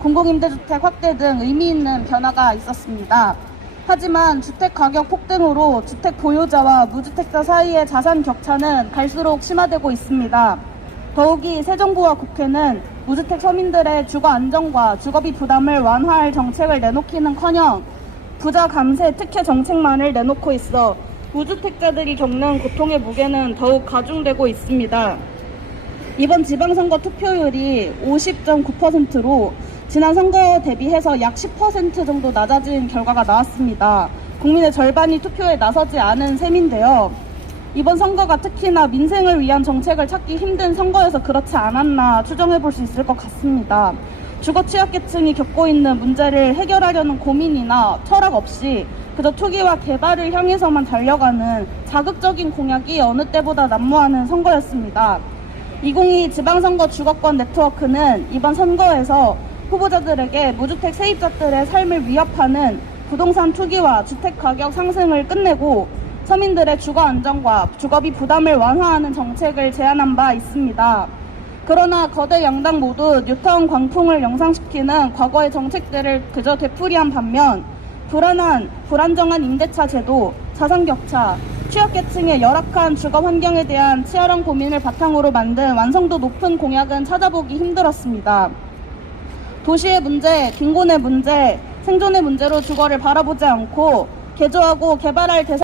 공공임대주택 확대 등 의미 있는 변화가 있었습니다. 하지만 주택 가격 폭등으로 주택 보유자와 무주택자 사이의 자산 격차는 갈수록 심화되고 있습니다. 더욱이 새 정부와 국회는 무주택 서민들의 주거 안정과 주거비 부담을 완화할 정책을 내놓기는커녕 부자 감세 특혜 정책만을 내놓고 있어 무주택자들이 겪는 고통의 무게는 더욱 가중되고 있습니다. 이번 지방선거 투표율이 50.9%로 지난 선거 대비해서 약 10% 정도 낮아진 결과가 나왔습니다. 국민의 절반이 투표에 나서지 않은 셈인데요. 이번 선거가 특히나 민생을 위한 정책을 찾기 힘든 선거여서 그렇지 않았나 추정해 볼 수 있을 것 같습니다. 주거 취약계층이 겪고 있는 문제를 해결하려는 고민이나 철학 없이 그저 투기와 개발을 향해서만 달려가는 자극적인 공약이 어느 때보다 난무하는 선거였습니다. 2022 지방선거 주거권 네트워크는 이번 선거에서 후보자들에게 무주택 세입자들의 삶을 위협하는 부동산 투기와 주택 가격 상승을 끝내고 서민들의 주거 안정과 주거비 부담을 완화하는 정책을 제안한 바 있습니다. 그러나 거대 양당 모두 뉴타운 광풍을 영상시키는 과거의 정책들을 그저 되풀이한 반면 불안한 불안정한 임대차 제도, 자산 격차, 취약계층의 열악한 주거 환경에 대한 치열한 고민을 바탕으로 만든 완성도 높은 공약은 찾아보기 힘들었습니다. 도시의 문제, 빈곤의 문제, 생존의 문제로 주거를 바라보지 않고 개조하고 개발할 대상